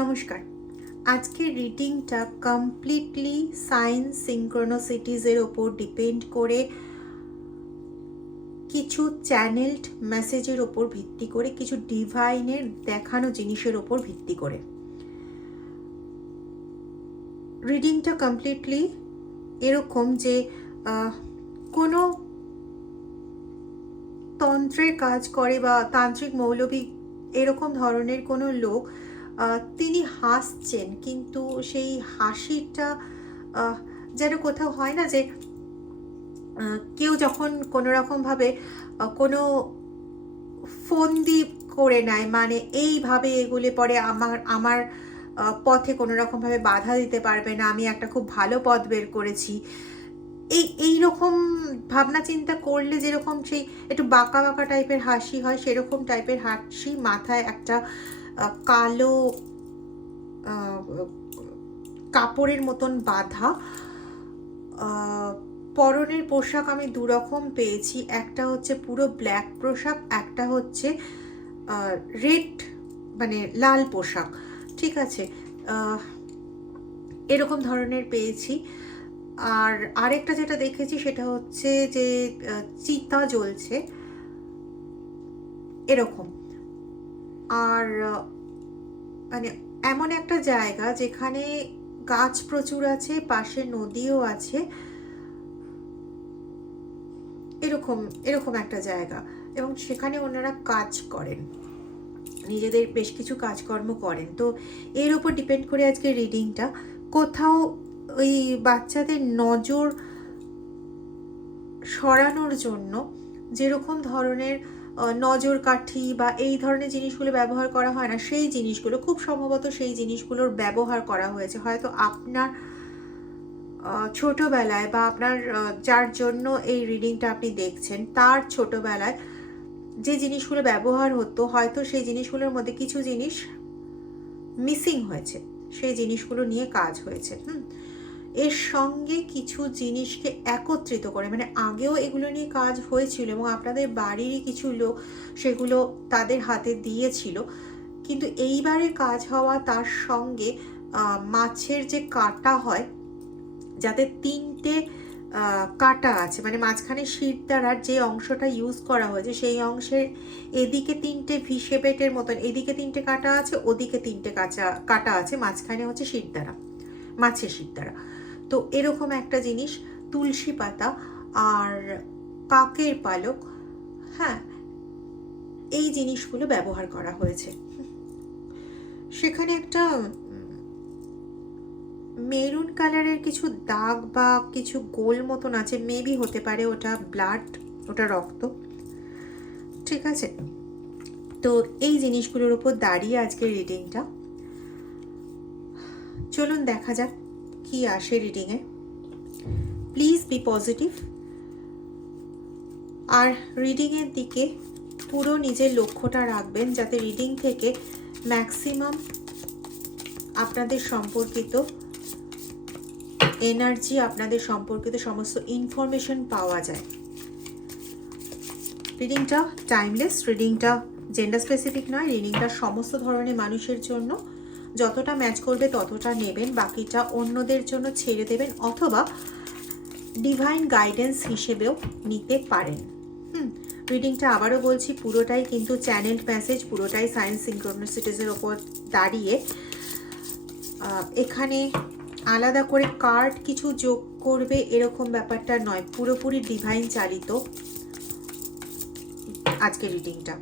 নমস্কার। আজকের রিডিংটা কমপ্লিটলি সায়েন্স সিঙ্ক্রোনোসিটিসের ওপর ডিপেন্ড করে কিছু চ্যানেলড মেসেজের ওপর ভিত্তি করে, কিছু ডিভাইনের দেখানো জিনিসের ওপর ভিত্তি করে। রিডিংটা কমপ্লিটলি এরকম যে কোনো তন্ত্রের কাজ করে বা তান্ত্রিক মৌলবী এরকম ধরনের কোনো লোক তিনি হাসছেন, কিন্তু সেই হাসিটা যেন কোথাও হয় না যে কেউ যখন কোনো রকমভাবে কোনো ফন্দি করে নেয় মানে এইভাবে এগুলি পরে আমার আমার পথে কোনো রকমভাবে বাধা দিতে পারবে না, আমি একটা খুব ভালো পথ বের করেছি। এই এই রকম ভাবনা চিন্তা করলে যেরকম সেই একটু বাঁকা বাঁকা টাইপের হাসি হয়, সেরকম টাইপের হাসি মাথায় একটা কালো কাপড়ের মতন বাঁধা। পরনের পোশাক আমি দু রকম পেয়েছি। একটা হচ্ছে পুরো ব্ল্যাক পোশাক, একটা হচ্ছে রেড মানে লাল পোশাক। ঠিক আছে? এরকম ধরনের পেয়েছি। আর আরেকটা যেটা দেখেছি সেটা হচ্ছে যে চিতা জ্বলছে। এরকম। আর মানে এমন একটা জায়গা যেখানে গাছ প্রচুর আছে, পাশে নদীও আছে। এরকম এরকম একটা জায়গা। এবং সেখানে ওনারা কাজ করেন। নিজেদের বেশ কিছু কাজকর্ম করেন। তো এর উপর ডিপেন্ড করে আজকে রিডিংটা। কোথাও ওই বাচ্চাদের নজর সরানোর জন্য যেরকম ধরনের নজর কাঠি বা এই ধরনের জিনিসগুলো ব্যবহার করা হয় না। সেই জিনিসগুলো, খুব সম্ভবত সেই জিনিসগুলোর ব্যবহার করা হয়েছে। হয়তো আপনার ছোটবেলায় বা আপনার যার জন্য এই রিডিংটা আপনি দেখছেন, তার ছোটবেলায় যে জিনিসগুলো ব্যবহার হতো, হয়তো সেই জিনিসগুলোর মধ্যে কিছু জিনিস মিসিং হয়েছে। সেই জিনিসগুলো নিয়ে কাজ হয়েছে। হুম? এর সঙ্গে কিছু জিনিসকে একত্রিত করে মানে আগেও এগুলো নিয়ে কাজ হয়েছিল এবং আপনাদের বাড়িরই কিছু লোক সেগুলো তাদের হাতে দিয়েছিল। কিন্তু এইবারে কাজ হওয়া তার সঙ্গে মাছের যে কাটা হয়, যাতে তিনটে কাটা আছে মানে মাঝখানে শির দ্বারার যে অংশটা ইউজ করা হয়েছে, সেই অংশের এদিকে তিনটে ভি শেপেটের মতন, এদিকে তিনটে কাটা আছে, ওদিকে তিনটে কাঁচা, কাটা আছে, মাঝখানে হচ্ছে শির দ্বারা মাছের শির দ্বারা তো এরকম একটা জিনিস, তুলসী পাতা আর কাকের পালক হ্যাঁ এই জিনিসগুলো ব্যবহার করা হয়েছে। সেখানে একটা মেরুন কালারের কিছু দাগ বা কিছু গোল মতন আছে, মেবি হতে পারে ওটা ব্লাড, ওটা রক্ত। ঠিক আছে? তো এই জিনিসগুলোর উপর দাঁড়িয়ে আজকে রিডিংটা চলুন দেখা যাক কি আসে রিডিংয়ে প্লিজ বি পজিটিভ আর রিডিংয়ের দিকে পুরো নিজের লক্ষ্যটা রাখবেন যাতে রিডিং থেকে ম্যাক্সিমাম আপনাদের সম্পর্কিত এনার্জি আপনাদের সম্পর্কিত সমস্ত ইনফরমেশন পাওয়া যায়। রিডিংটা টাইমলেস রিডিংটা জেন্ডার স্পেসিফিক নয় রিডিংটা সমস্ত ধরনের মানুষের জন্য যতটা ম্যাচ করবে ততটা নেবেন, বাকিটা অন্যদের জন্য ছেড়ে দেবেন অথবা ডিভাইন গাইডেন্স হিসেবেও নিতে পারেন। হুম রিডিংটা আবারও বলছি, পুরোটাই কিন্তু চ্যানেল মেসেজ পুরোটাই সায়েন্স সিনক্রোনিসিটিসের ওপর দাঁড়িয়ে এখানে আলাদা করে কার্ড কিছু যোগ করবে এরকম ব্যাপারটা নয়, পুরোপুরি ডিভাইন চালিত আজকে রিডিংটা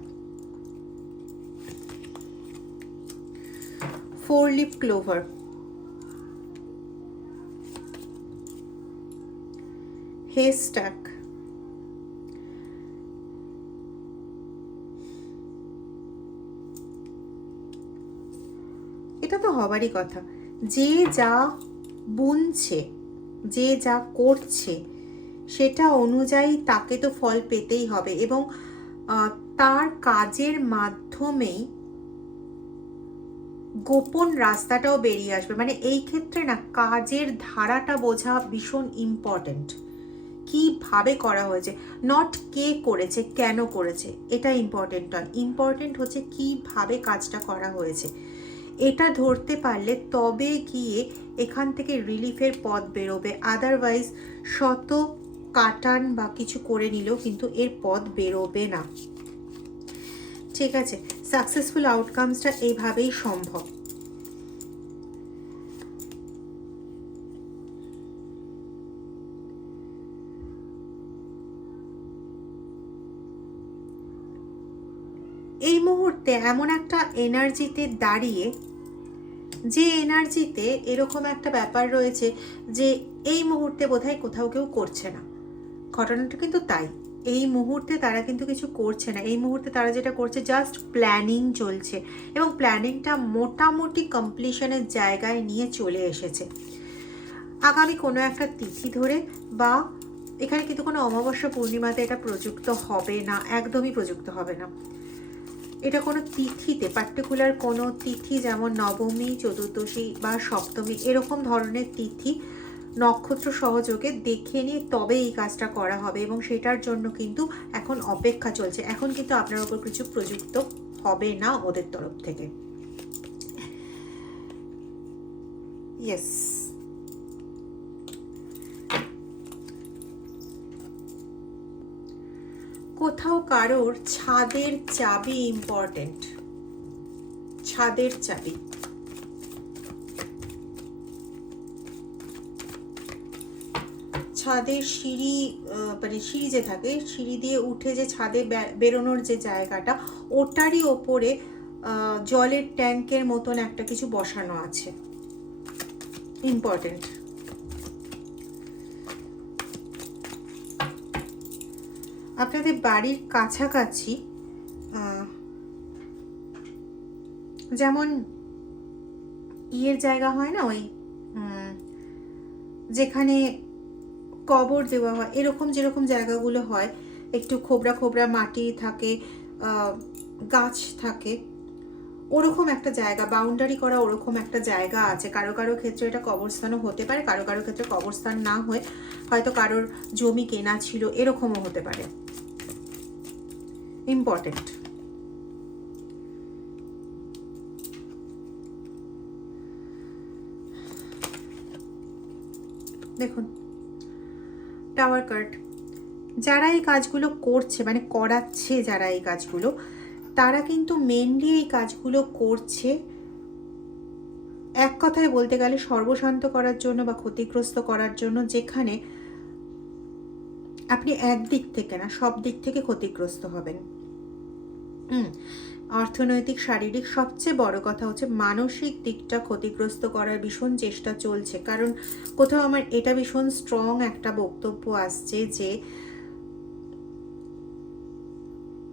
ফোর লিপ ক্লোভার হেস্টাক এটা তো হবারই কথা। যে যা বুনছে, যে যা করছে, সেটা অনুযায়ী তাকে তো ফল পেতেই হবে এবং তার কাজের মাধ্যমেই গোপন রাস্তাটাও বেরিয়ে আসবে। মানে এই ক্ষেত্রে না, কাজের ধারাটা বোঝা ভীষণ ইম্পর্ট্যান্ট কীভাবে করা হয়েছে? নট কে করেছে, কেন করেছে, এটা ইম্পর্টেন্ট নয়। ইম্পর্টেন্ট হচ্ছে কীভাবে কাজটা করা হয়েছে। এটা ধরতে পারলে তবে গিয়ে এখান থেকে রিলিফের পথ বেরোবে। আদারওয়াইজ শত কাটান বা কিছু করে নিলেও কিন্তু এর পথ বেরোবে না। ঠিক আছে? সাকসেসফুল আউটকামসটা এইভাবেই সম্ভব। এই মুহূর্তে এমন একটা এনার্জিতে দাঁড়িয়ে, যে এনার্জিতে এরকম একটা ব্যাপার রয়েছে যে এই মুহূর্তে বোধহয় কোথাও কেউ করছে না। ঘটনাটা কিন্তু তাই। এই মুহূর্তে তারা কিন্তু কিছু করছে না। এই মুহূর্তে তারা যেটা করছে জাস্ট প্ল্যানিং চলছে এবং প্ল্যানিংটা মোটামুটি কমপ্লিশনের জায়গায় নিয়ে চলে এসেছে। আগামী কোনো একটা তিথি ধরে বা এখানে কিন্তু কোনো অমাবস্যা পূর্ণিমাতে এটা প্রযুক্ত হবে না, একদমই প্রযুক্ত হবে না। এটা কোনো তিথিতে পার্টিকুলার কোনো তিথি যেমন নবমী, চতুর্দশী বা সপ্তমী, এরকম ধরনের তিথি নক্ষত্র সহযোগে দেখে নিয়ে তবে এই কাজটা করা হবে এবং সেটার জন্য কিন্তু এখন অপেক্ষা চলছে। এখন কিন্তু আপনার ওপর কিছু প্রযুক্ত হবে না ওদের তরফ থেকে। ইয়েস কোথাও কারোর ছাদের চাবি ইম্পর্টেন্ট ছাদের চাবি। ছাদের সিঁড়ি মানে সিঁড়ি যে থাকে, সিঁড়ি দিয়ে উঠে যে ছাদে বেরোনোর যে জায়গাটা, ওটারই ওপরে জলের ট্যাঙ্কের মতন একটা কিছু বসানো আছে। ইম্পর্টেন্ট। আপনাদের বাড়ির কাছাকাছি যেমন ইয়ের জায়গা হয় না ওই যেখানে কবর দেওয়া হয়। এরকম যেরকম জায়গাগুলো হয়, একটু খোবরা খোবরা মাটি থাকে গাছ থাকে, ওরকম একটা জায়গা বাউন্ডারি করা ওরকম একটা জায়গা আছে। কারও কারও ক্ষেত্রে এটা কবরস্থানও হতে পারে, কারও কারও ক্ষেত্রে কবরস্থান না হয়ে হয়তো কারোর জমি কেনা ছিল, এরকমও হতে পারে। ইম্পর্টেন্ট দেখুন টাওয়ার কার্ড যারা এই কাজগুলো করছে মানে করাচ্ছে যারা এই কাজগুলো, তারা কিন্তু মেনলি এই কাজগুলো করছে এক কথায় বলতে গেলে সর্বশান্ত করার জন্য বা ক্ষতিগ্রস্ত করার জন্য, যেখানে আপনি একদিক থেকে না সব দিক থেকে ক্ষতিগ্রস্ত হবেন। হুম। অর্থনৈতিক, শারীরিক সবচেয়ে বড় কথা হচ্ছে মানসিক দিকটা ক্ষতিগ্রস্ত করার ভীষণ চেষ্টা চলছে। কারণ কোথাও আমার এটা ভীষণ স্ট্রং একটা বক্তব্য আসছে যে,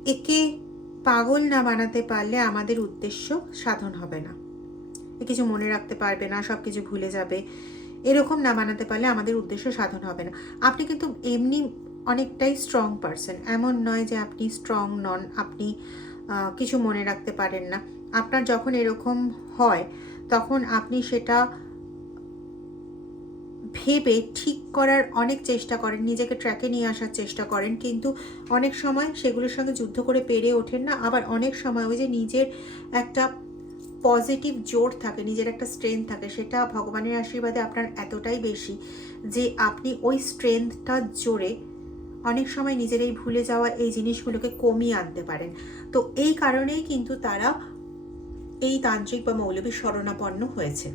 একে পাগল না বানাতে পারলে আমাদের উদ্দেশ্য সাধন হবে না। এ কিছু মনে রাখতে পারবে না সব কিছু ভুলে যাবে। এরকম না বানাতে পারলে আমাদের উদ্দেশ্য সাধন হবে না। আপনি কিন্তু এমনি অনেকটাই স্ট্রং পারসন এমন নয় যে আপনি স্ট্রং নন, আপনি কিছু মনে রাখতে পারেন না। আপনার যখন এরকম হয়, তখন আপনি সেটা ভেবে ঠিক করার অনেক চেষ্টা করেন, নিজেকে ট্র্যাকে নিয়ে আসার চেষ্টা করেন। কিন্তু অনেক সময় সেগুলোর সঙ্গে যুদ্ধ করে পেরে ওঠেন না। আবার অনেক সময় ওই যে নিজের একটা পজিটিভ জোর থাকে, নিজের একটা স্ট্রেংথ থাকে, সেটা ভগবানের আশীর্বাদে আপনার এতটাই বেশি যে আপনি ওই স্ট্রেংথটা জোরে অনেক সময় নিজের এই ভুলে যাওয়া এই জিনিসগুলোকে কমিয়ে আনতে পারেন। তো এই কারণেই কিন্তু তারা এই তান্ত্রিক বা মৌলবী শরণাপন্ন হয়েছে।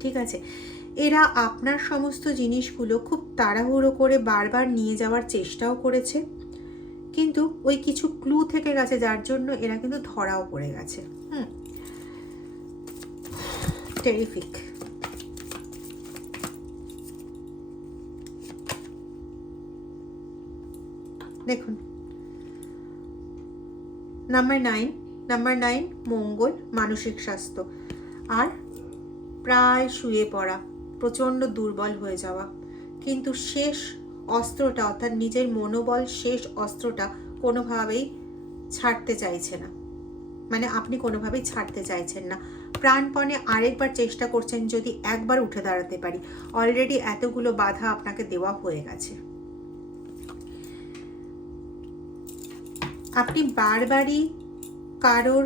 ঠিক আছে? এরা আপনার সমস্ত জিনিসগুলো খুব তাড়াহুড়ো করে বারবার নিয়ে যাওয়ার চেষ্টাও করেছে। কিন্তু ওই কিছু ক্লু থেকে গেছে, যার জন্য এরা কিন্তু ধরাও পড়ে গেছে। হুম। টেরিফিক দেখুন। নাম্বার নাইন নাম্বার নাইন মঙ্গল, মানসিক স্বাস্থ্য। আর প্রায় শুয়ে পড়া, প্রচণ্ড দুর্বল হয়ে যাওয়া। কিন্তু শেষ অস্ত্রটা, অর্থাৎ নিজের মনোবল শেষ অস্ত্রটা কোনোভাবেই ছাড়তে চাইছে না। মানে আপনি কোনোভাবেই ছাড়তে চাইছেন না। প্রাণপণে আরেকবার চেষ্টা করছেন যদি একবার উঠে দাঁড়াতে পারি। অলরেডি এতগুলো বাধা আপনাকে দেওয়া হয়ে গেছে। আপনি বারবারই কারোর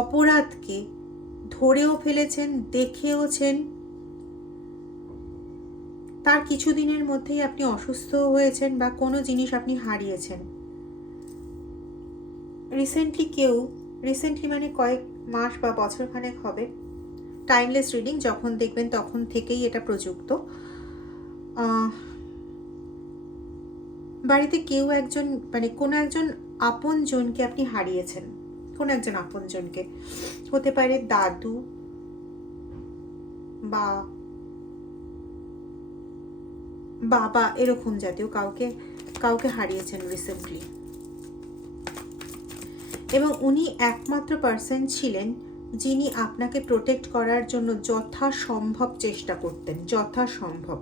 অপরাধকে ধরেও ফেলেছেন, দেখেওছেন। তার কিছু দিনের মধ্যেই আপনি অসুস্থ হয়েছেন বা কোনো জিনিস আপনি হারিয়েছেন। রিসেন্টলি কেউ রিসেন্টলি মানে কয়েক মাস বা বছর খানেক হবে টাইমলেস রিডিং যখন দেখবেন তখন থেকেই এটা প্রযুক্ত। বাড়িতে কেউ একজন মানে কোনো একজন আপন জনকে আপনি হারিয়েছেন। কোনো একজন আপন জনকে হতে পারে দাদু বা বাবা, এরকম জাতীয় কাউকে কাউকে হারিয়েছেন রিসেন্টলি এবং উনি একমাত্র পার্সন ছিলেন যিনি আপনাকে প্রোটেক্ট করার জন্য যথাসম্ভব চেষ্টা করতেন, যথাসম্ভব।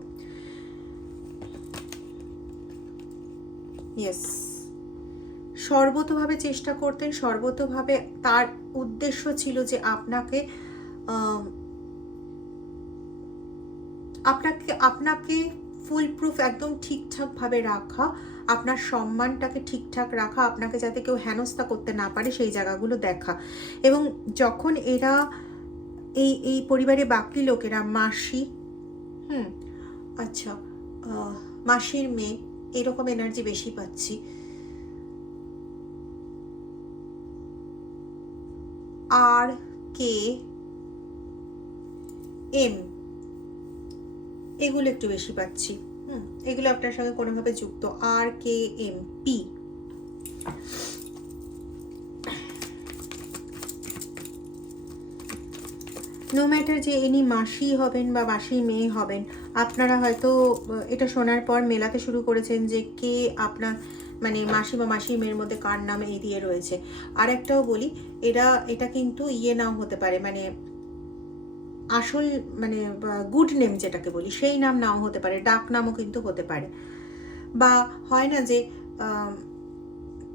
ইয়েস সর্বতভাবে চেষ্টা করতেন, সর্বতভাবে তার উদ্দেশ্য ছিল যে আপনাকে আপনাকে আপনাকে ফুল প্রুফ একদম ঠিকঠাকভাবে রাখা, আপনার সম্মানটাকে ঠিকঠাক রাখা, আপনাকে যাতে কেউ হেনস্থা করতে না পারে সেই জায়গাগুলো দেখা। এবং যখন এরা এই এই পরিবারে বাকি লোকেরা, মাসি, হুম আচ্ছা মাসির মেয়ে এরকম এনার্জি বেশি পাচ্ছি। আর, কে, এম, এগুলো একটু বেশি পাচ্ছি। হুম, এগুলো আপনার সঙ্গে কোনোভাবে যুক্ত। R, K, M, P. No matter যে ইনি মাসি হবেন বা মাসির মেয়ে হবেন আপনারা হয়তো এটা শোনার পর মেলাতে শুরু করেছেন যে কে আপনার মানে মাসি বা মাসির মেয়ের মধ্যে কার নাম এই দিয়ে রয়েছে। আর একটাও বলি, এরা, এটা কিন্তু ইয়ে নাও হতে পারে মানে আসল মানে গুড নেম যেটাকে বলি, সেই নাম নাও হতে পারে, ডাক নামও কিন্তু হতে পারে। বা হয় না যে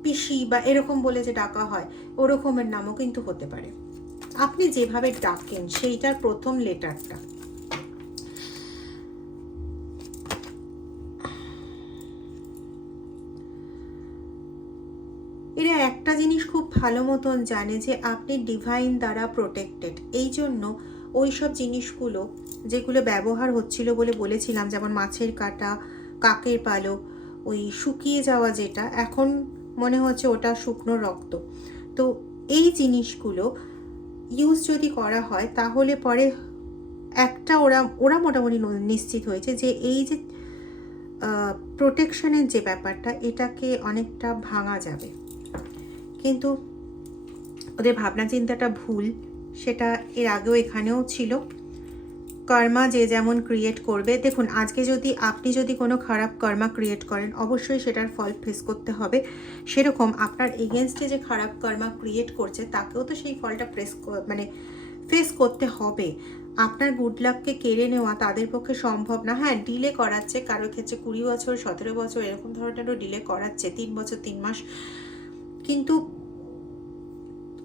পিসি বা এরকম বলে যে ডাকা হয়, ওরকমের নামও কিন্তু হতে পারে। আপনি যেভাবে ডাকেন, সেইটার প্রথম লেটারটা ভালো মতন জানে যে আপনি ডিভাইন দ্বারা প্রোটেক্টেড এই জন্য ওই সব জিনিসগুলো যেগুলো ব্যবহার হচ্ছিল বলে বলেছিলাম, যেমন মাছের কাটা, কাকের পালক, ওই শুকিয়ে যাওয়া যেটা, এখন মনে হচ্ছে ওটা শুকনো রক্ত। তো এই জিনিসগুলো ইউজ যদি করা হয়, তাহলে পরে একটা ওরা ওরা মোটামুটি নিশ্চিত হয়েছে যে এই যে প্রোটেকশনের যে ব্যাপারটা, এটাকে অনেকটা ভাঙা যাবে। কিন্তু ওদের ভাবনা চিন্তাটা ভুল, সেটা এর আগেও এখানেও ছিল। কর্মা যে যেমন ক্রিয়েট করবে, দেখুন, আজকে যদি আপনি যদি কোনো খারাপ কর্মা ক্রিয়েট করেন, অবশ্যই সেটার ফল ফেস করতে হবে। সেরকম আপনার এগেনস্টে যে খারাপ কর্মা ক্রিয়েট করছে, তাকেও তো সেই ফলটা প্রেস মানে ফেস করতে হবে। আপনার গুড লাককে কেড়ে নেওয়া তাদের পক্ষে সম্ভব না। হ্যাঁ ডিলে করাচ্ছে, কারোর ক্ষেত্রে কুড়ি বছর, সতেরো বছর, এরকম ধরনেরও ডিলে করাচ্ছে, তিন বছর, তিন মাস। কিন্তু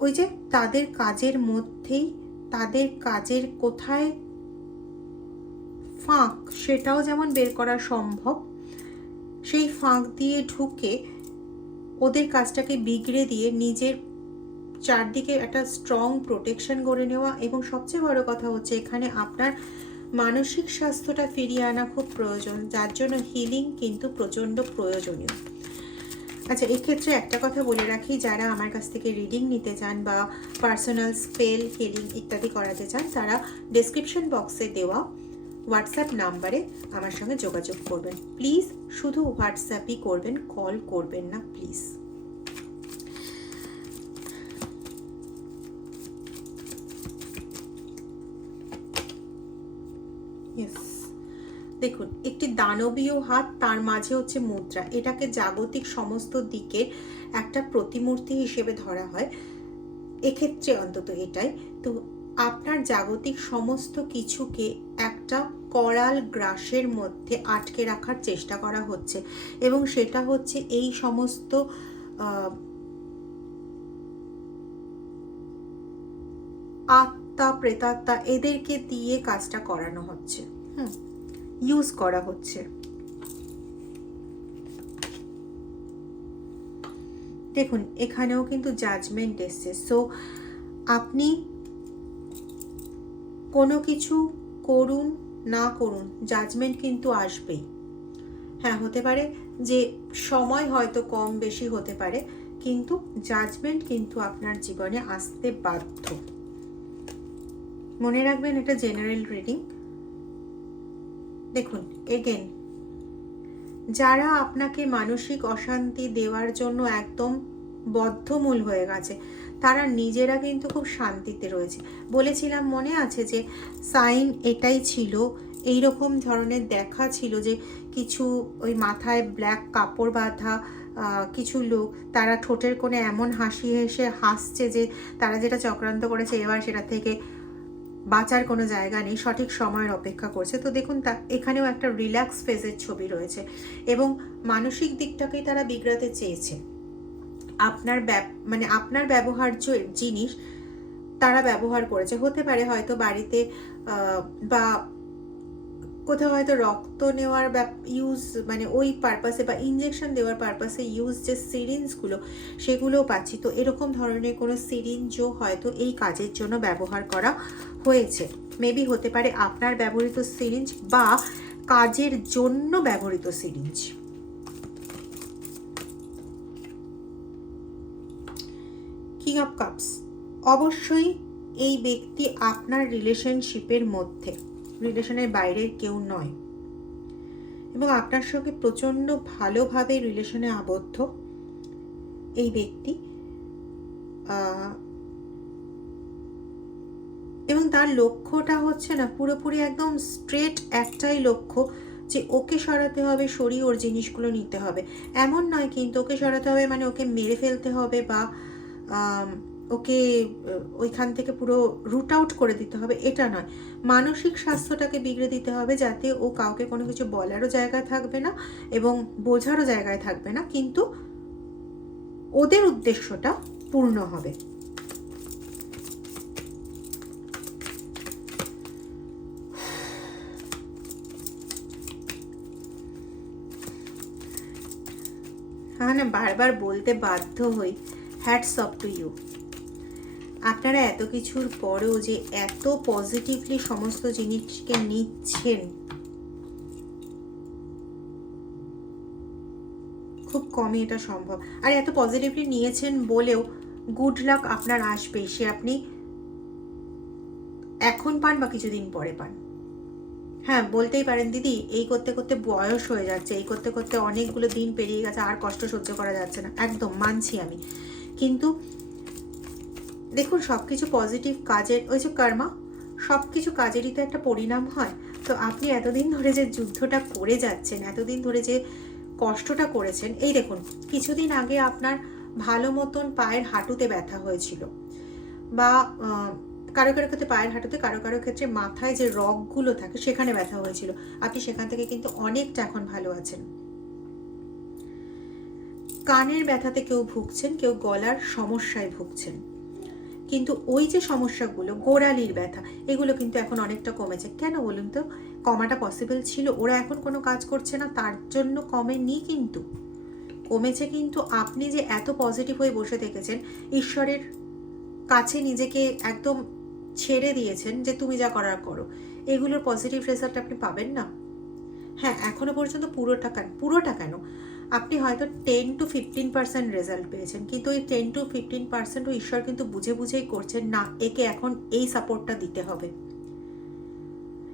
ওই যে তাদের কাজের মধ্যেই, তাদের কাজের কোথায় ফাঁক সেটাও যেমন বের করা সম্ভব, সেই ফাঁক দিয়ে ঢুকে ওদের কাজটাকে বিগড়ে দিয়ে নিজের চারদিকে একটা স্ট্রং প্রোটেকশন গড়ে নেওয়া এবং সবচেয়ে বড় কথা হচ্ছে এখানে আপনার মানসিক স্বাস্থ্যটা ফিরিয়ে আনা খুব প্রয়োজন, যার জন্য হিলিং কিন্তু প্রচণ্ড প্রয়োজনীয়। আচ্ছা এক্ষেত্রে একটা কথা বলে রাখি, যারা আমার কাছ থেকে রিডিং নিতে চান বা পার্সোনাল স্পেল হিলিং ইত্যাদি করাতে চান, তারা ডিসক্রিপশন বক্সে দেওয়া হোয়াটসঅ্যাপ নাম্বারে আমার সঙ্গে যোগাযোগ করবেন। প্লিজ শুধু হোয়াটসঅ্যাপই করবেন কল করবেন না প্লিজ দেখুন, একটি দানবীয় হাত, তার মাঝে হচ্ছে মুদ্রা। এটাকে জাগতিক সমস্ত দিকের একটা প্রতিমূর্তি হিসেবে ধরা হয়। এক্ষেত্রে অন্তত এটাই। তো আপনার জাগতিক সমস্ত কিছুকে একটা করাল গ্রাসের মধ্যে আটকে রাখার চেষ্টা করা হচ্ছে এবং সেটা হচ্ছে এই সমস্ত আত্মা, প্রেতাত্মা এদেরকে দিয়ে কাজটা করানো হচ্ছে। হুম। ইউজ করা হচ্ছে। দেখুন, এখানেও কিন্তু জাজমেন্ট এসছে। সো আপনি কোনো কিছু করুন, না করুন জাজমেন্ট কিন্তু আসবেই হ্যাঁ হতে পারে যে সময় হয়তো কম বেশি হতে পারে, কিন্তু জাজমেন্ট কিন্তু আপনার জীবনে আসতে বাধ্য। মনে রাখবেন, এটা জেনারেল রিডিং দেখুন এগেন যারা আপনাকে মানসিক অশান্তি দেওয়ার জন্য একদম বদ্ধমূল হয়ে গেছে, তারা নিজেরা কিন্তু খুব শান্তিতে রয়েছে। বলেছিলাম মনে আছে যে সাইন এটাই ছিল এই রকম ধরনের দেখা ছিল যে, কিছু ওই মাথায় ব্ল্যাক কাপড় বাঁধা কিছু লোক, তারা ঠোঁটের কোণে এমন হাসি হেসে হাসছে যে, তারা যেটা চক্রান্ত করেছে, এবার সেটা থেকে বাঁচার কোনো জায়গা নেই, সঠিক সময়ের অপেক্ষা করছে। তো দেখুন, তা এখানেও একটা রিল্যাক্স ফেজের ছবি রয়েছে এবং মানসিক দিকটাকেই তারা বিগড়াতে চেয়েছে। আপনার মানে আপনার ব্যবহার্য জিনিস তারা ব্যবহার করেছে। হতে পারে হয়তো বাড়িতে বা কোথাও হয়তো রক্ত নেওয়ার ইউজ মানে ওই পারপাসে বা ইঞ্জেকশন দেওয়ার পারপাসে ইউজ যে সিরিঞ্জগুলো সেগুলোও পাচ্ছি। তো এরকম ধরনের কোনো সিরিঞ্জও হয়তো এই কাজের জন্য ব্যবহার করা হয়েছে। মেবি হতে পারে আপনার ব্যবহৃত সিরিঞ্জ বা কাজের জন্য ব্যবহৃত সিরিঞ্জ কিং অফ কাপস অবশ্যই এই ব্যক্তি আপনার রিলেশনশিপের মধ্যে। রিলেশনের বাইরের কেউ নয়। এবং আপনার সঙ্গে প্রচণ্ড ভালোভাবে রিলেশনে আবদ্ধ এই ব্যক্তি এবং তার লক্ষ্যটা হচ্ছে না, পুরোপুরি একদম স্ট্রেট একটাই লক্ষ্য যে ওকে সরাতে হবে, সরিয়ে ওর জিনিসগুলো নিতে হবে। এমন নয় কিন্তু ওকে সরাতে হবে মানে ওকে মেরে ফেলতে হবে বা ওকে ওইখান থেকে পুরো রুট আউট করে দিতে হবে, এটা নয়। মানসিক স্বাস্থ্যটাকে বিগড়ে দিতে হবে যাতে ও কাউকে কোনো কিছু বলারও জায়গায় থাকবে না এবং বোঝারও জায়গায় থাকবে না, কিন্তু ওদের উদ্দেশ্যটা পূর্ণ হবে। হ্যাঁ না, বারবার বলতে বাধ্য হই। হ্যাটস অফ টু ইউ আপনারা এত কিছুর পরেও যে এত পজিটিভলি সমস্ত জিনিসকে নিচ্ছেন, খুব কমই এটা সম্ভব। আর এত পজিটিভলি নিয়েছেন বলেও গুড লাক আপনার আসবে, সে আপনি এখন পান বা কিছুদিন পরে পান। হ্যাঁ বলতেই পারেন দিদি, এই করতে করতে বয়স হয়ে যাচ্ছে, এই করতে করতে অনেকগুলো দিন পেরিয়ে গেছে, আর কষ্ট সহ্য করা যাচ্ছে না। একদম মানছি আমি। কিন্তু দেখুন সব কিছু পজিটিভ কাজের, ওই যে কর্মা সব কিছু কাজেরই তো একটা পরিণাম হয়। তো আপনি এতদিন ধরে যে যুদ্ধটা করে যাচ্ছেন, এতদিন ধরে যে কষ্টটা করেছেন, এই দেখুন, কিছুদিন আগে আপনার ভালো মতন পায়ের হাঁটুতে ব্যথা হয়েছিল। বা কারও কারও ক্ষেত্রে পায়ের হাঁটুতে, কারও কারও ক্ষেত্রে মাথায় যে রগগুলো থাকে, সেখানে ব্যথা হয়েছিল। আপনি সেখান থেকে কিন্তু অনেকটা এখন ভালো আছেন। কানের ব্যথাতে কেউ ভুগছেন, কেউ গলার সমস্যায় ভুগছেন। কিন্তু ওই যে সমস্যাগুলো, গোড়ালির ব্যথা, এগুলো কিন্তু এখন অনেকটা কমেছে। কেন বলুন তো? কমাটা পসিবল ছিল, ওরা এখন কোনো কাজ করছে না, তার জন্য কমেনি কিন্তু। কমেছে কিন্তু, আপনি যে এত পজিটিভ হয়ে বসে থেকেছেন, ঈশ্বরের কাছে নিজেকে একদম ছেড়ে দিয়েছেন যে তুমি যা করার করো, এগুলোর পজিটিভ রেজাল্ট আপনি পাবেন না। হ্যাঁ এখনও পর্যন্ত পুরোটা কেন পুরোটা কেন? আপনি হয়তো ten to fifteen percent result পেয়েছেন, কিন্তু ওই টেন টু ফিফটিন পার্সেন্ট ঈশ্বর কিন্তু বুঝে বুঝেই করছেন, না, একে এখন এই সাপোর্টটা দিতে হবে।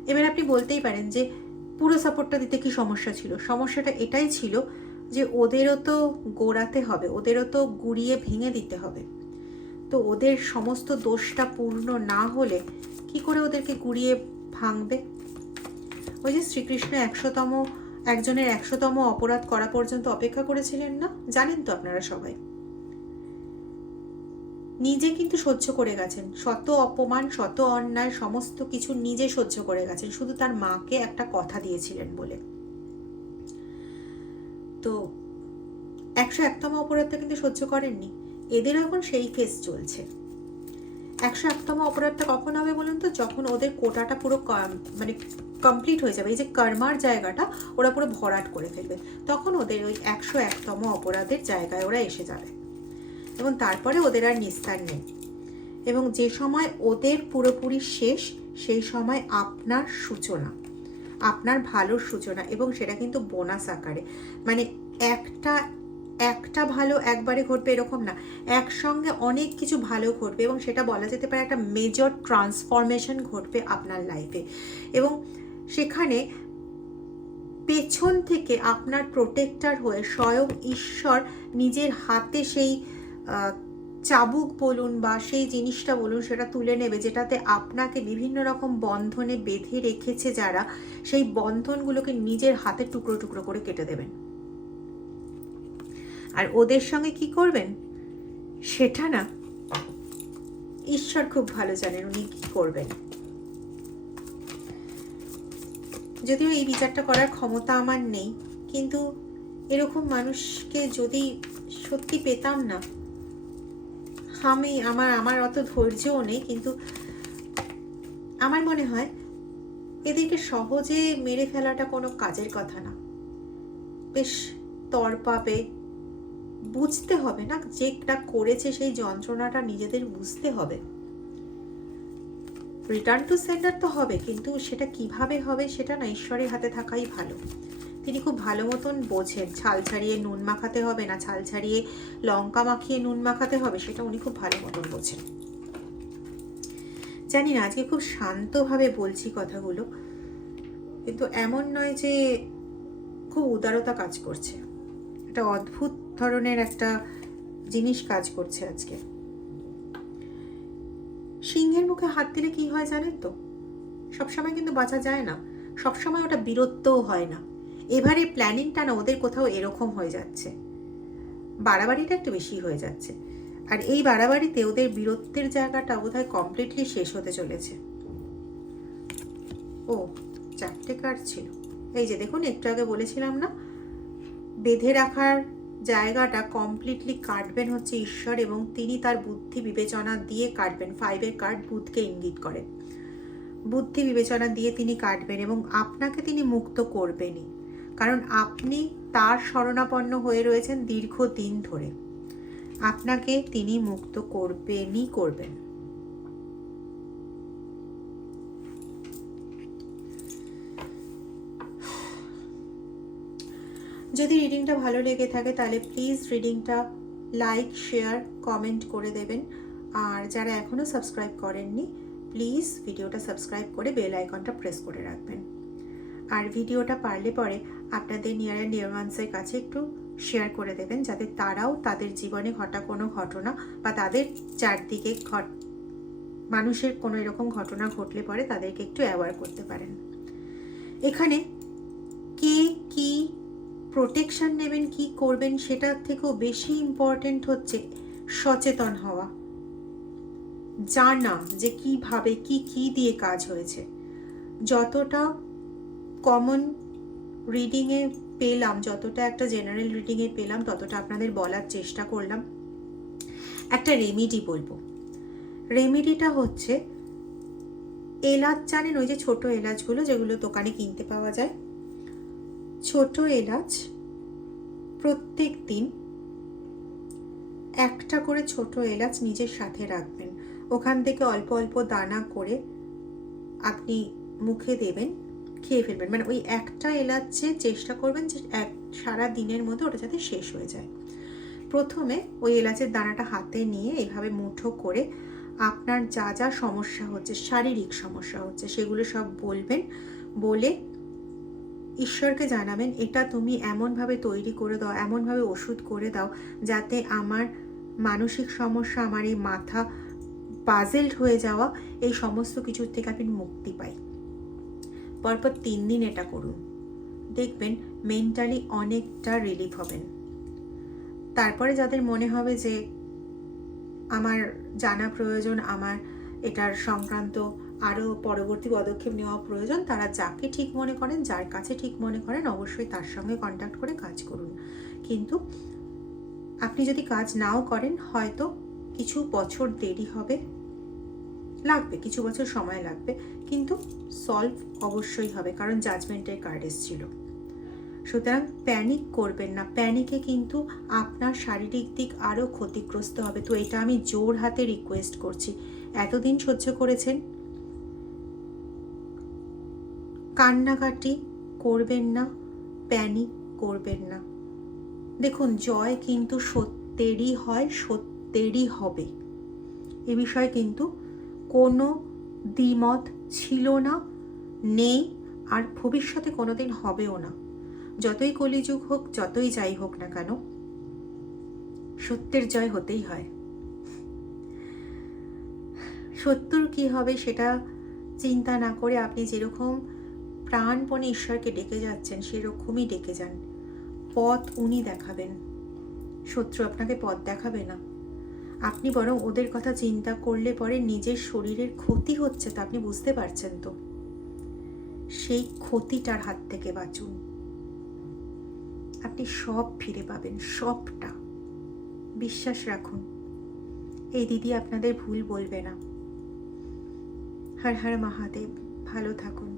এবার আপনি বলতেই পারেন যে, পুরো সাপোর্টটা দিতে কি সমস্যা ছিল? সমস্যাটা এটাই ছিল যে, ওদেরও তো গোড়াতে হবে, ওদেরও তো গুড়িয়ে ভেঙে দিতে হবে। তো ওদের সমস্ত দোষটা পূর্ণ না হলে কি করে ওদেরকে গুড়িয়ে ভাঙবে? ওই যে শ্রীকৃষ্ণ একশোতম একজনের একশোতম অপরাধ করা পর্যন্ত অপেক্ষা করেছিলেন না? জানেন তো আপনারা সবাই। নিজে কিন্তু সহ্য করে গেছেন। শত অপমান শত অন্যায়, সমস্ত কিছু নিজে সহ্য করে গেছেন। শুধু তার মাকে একটা কথা দিয়েছিলেন বলে। তো একশো একতম অপরাধটা কিন্তু সহ্য করেননি। এদের এখন সেই ফেস চলছে। একশো একতম অপরাধটা কখন হবে বলুন তো? যখন ওদের কোটাটা পুরো মানে কমপ্লিট হয়ে যাবে। এই যে কর্মার জায়গাটা, ওরা পুরো ভরাট করে ফেলবে। তখন ওদের ওই একশো একতম অপরাধের জায়গায় ওরা এসে যাবে। এবং তারপরে ওদের আর নিস্তার নেই। এবং যে সময় ওদের পুরোপুরি শেষ, সেই সময় আপনার সূচনা। আপনার ভালোর সূচনা। এবং সেটা কিন্তু বোনাস আকারে। মানে একটা একটা ভালো একবারে ঘটবে এরকম না। একসঙ্গে অনেক কিছু ভালো ঘটবে এবং সেটা বলা যেতে পারে একটা মেজর ট্রান্সফরমেশন ঘটবে আপনার লাইফে এবং সেখানে পেছন থেকে আপনার প্রোটেক্টর হয়ে স্বয়ং ঈশ্বর নিজের হাতে সেই চাবুক বলুন বা সেই জিনিসটা বলুন সেটা তুলে নেবে, যেটাতে আপনাকে বিভিন্ন রকম বন্ধনে বেঁধে রেখেছে যারা, সেই বন্ধনগুলোকে নিজের হাতে টুকরো টুকরো করে কেটে দেবেন। আর ওদের সঙ্গে কি করবেন? সেটা না, ঈশ্বর খুব ভালো জানেন উনি কি করবেন। যদিও এই বিচারটা করার ক্ষমতা আমার নেই, কিন্তু এরকম মানুষকে যদি সত্যি পেতাম না, আমি, আমার আমার অত ধৈর্যও নেই, কিন্তু আমার মনে হয় এদেরকে সহজে মেরে ফেলাটা কোনো কাজের কথা না। বেশ তরপাবে বুঝতে হবে না যেটা করেছে সেই যন্ত্রণাটা নিজেদের বুঝতে হবে। রিটার্ন টু সেন্ডার তো হবে, কিন্তু সেটা কীভাবে হবে সেটা না ঈশ্বরের হাতে থাকাই ভালো। তিনি খুব ভালো মতন বোঝেন, ছাল ছাড়িয়ে নুন মাখাতে হবে না, ছাল ছাড়িয়ে লঙ্কা মাখিয়ে নুন মাখাতে হবে, সেটা উনি খুব ভালো মতন বোঝেন। জানি না, আজকে খুব শান্তভাবে বলছি কথাগুলো, কিন্তু এমন নয় যে খুব উদারতা কাজ করছে। একটা অদ্ভুত ধরনের একটা জিনিস কাজ করছে আজকে। সিংহের মুখে হাত দিলে কি হয় জানেন তো? সবসময় কিন্তু বাঁচা যায় না। সবসময় ওটা বীরত্বও হয় না। এবারে প্ল্যানিংটা না ওদের কোথাও এরকম হয়ে যাচ্ছে। বাড়াবাড়িটা একটু বেশি হয়ে যাচ্ছে। আর এই বাড়াবাড়িতে ওদের বীরত্বের জায়গাটা বোধহয় কমপ্লিটলি শেষ হতে চলেছে। ও, চারটে কার্ড ছিল। এই যে দেখুন, একটু আগে বলেছিলাম না? বেঁধে রাখার জায়গাটা কমপ্লিটলি কাটবেন হচ্ছে ঈশ্বর এবং তিনি তার বুদ্ধি বিবেচনা দিয়ে কাটবেন। ফাইভের কার্ড বুধকে ইঙ্গিত করে। বুদ্ধি বিবেচনা দিয়ে তিনি কাটবেন এবং আপনাকে তিনি মুক্ত করবেনই। কারণ আপনি তার শরণাপন্ন হয়ে রয়েছেন দীর্ঘ দিন ধরে। আপনাকে তিনি মুক্ত করবেনই করবেন। যদি রিডিংটা ভালো লেগে থাকে, তাহলে প্লিজ রিডিংটা লাইক শেয়ার কমেন্ট করে দেবেন। আর যারা এখনও সাবস্ক্রাইব করেননি প্লিজ ভিডিওটা সাবস্ক্রাইব করে বেল আইকনটা প্রেস করে রাখবেন। আর ভিডিওটা পারলে পরে আপনাদের নিয়ার অ্যান্ড ডিয়ার ওয়ান্সের কাছে একটু শেয়ার করে দেবেন, যাতে তারাও তাদের জীবনে ঘটা কোনো ঘটনা বা তাদের চারদিকে ঘট, মানুষের কোনো এরকম ঘটনা ঘটলে পরে তাদেরকে একটু অ্যাওয়ার করতে পারেন। এখানে প্রোটেকশন নেবেন, কি করবেন সেটার থেকেও বেশি ইম্পর্টেন্ট হচ্ছে সচেতন হওয়া। জানা যে কীভাবে, কি কি দিয়ে কাজ হয়েছে। যতটা কমন রিডিংয়ে পেলাম, যতটা একটা জেনারেল রিডিংয়ে পেলাম, ততটা আপনাদের বলার চেষ্টা করলাম। একটা রেমিডি বলব। রেমিডিটা হচ্ছে, এলাচ জানেন, ওই যে ছোট এলাচগুলো যেগুলো দোকানে কিনতে পাওয়া যায়? ছোট এলাচ প্রত্যেক দিন একটা করে ছোট এলাচ নিজের সাথে রাখবেন। ওখান থেকে অল্প অল্প দানা করে আপনি মুখে দেবেন, খেয়ে ফেলবেন। মানে ওই একটা এলাচে চেষ্টা করবেন যে এক সারা দিনের মধ্যে ওটা যাতে শেষ হয়ে যায়। প্রথমে ওই এলাচের দানাটা হাতে নিয়ে এইভাবে মুঠো করে আপনার যা যা সমস্যা হচ্ছে, শারীরিক সমস্যা হচ্ছে, সেগুলো সব বলবেন। বলে ঈশ্বরকে জানাবেন, এটা তুমি এমনভাবে তৈরি করে দাও, এমনভাবে ওষুধ করে দাও, যাতে আমার মানসিক সমস্যা, আমার এই মাথা পাজেলড হয়ে যাওয়া, এই সমস্ত কিছুর থেকে আপনি মুক্তি পাই। পরপর তিন দিন এটা করুন। দেখবেন মেন্টালি অনেকটা রিলিফ হবেন। তারপরে যাদের মনে হবে যে আমার জানা প্রয়োজন, আমার এটার সংক্রান্ত আরও পরবর্তী পদক্ষেপ নেওয়া প্রয়োজন, তারা যাকে ঠিক মনে করেন, যার কাছে ঠিক মনে করেন, অবশ্যই তার সঙ্গে কন্ট্যাক্ট করে কাজ করুন। কিন্তু আপনি যদি কাজ নাও করেন, হয়তো কিছু বছর দেরি হবে। লাগবে, কিছু বছর সময় লাগবে। কিন্তু সলভ অবশ্যই হবে, কারণ জাজমেন্টের কার্ড এসেছিল। সুতরাং প্যানিক করবেন না। প্যানিকে কিন্তু আপনার শারীরিক দিক আরও ক্ষতিগ্রস্ত হবে। তো এটা আমি জোর হাতে রিকোয়েস্ট করছি। এতদিন সহ্য করেছেন কান্নাকাটি করবেন না প্যানিক করবেন না। দেখুন, জয় কিন্তু সত্যেরই হয়, সত্যেরই হবে। এ বিষয়ে কিন্তু কোনো দ্বিমত ছিল না, নেই, আর ভবিষ্যতে কোনোদিন হবেও না। যতই কলিযুগ হোক, যতই যাই হোক না কেন, সত্যের জয় হতেই হয়। সত্যর কি হবে সেটা চিন্তা না করে আপনি যেরকম প্রাণপণে ঈশ্বরকে ডেকে যাচ্ছেন, সেরকমই ডেকে যান। পথ উনি দেখাবেন। শত্রু আপনাকে পথ দেখাবে না। আপনি বরং ওদের কথা চিন্তা করলে পরে নিজের শরীরের ক্ষতি হচ্ছে তা আপনি বুঝতে পারছেন তো। সেই ক্ষতিটার হাত থেকে বাঁচুন। আপনি সব ফিরে পাবেন, সবটা। বিশ্বাস রাখুন, এই দিদি আপনাদের ভুল বলবে না। হর হর মহাদেব, ভালো থাকুন।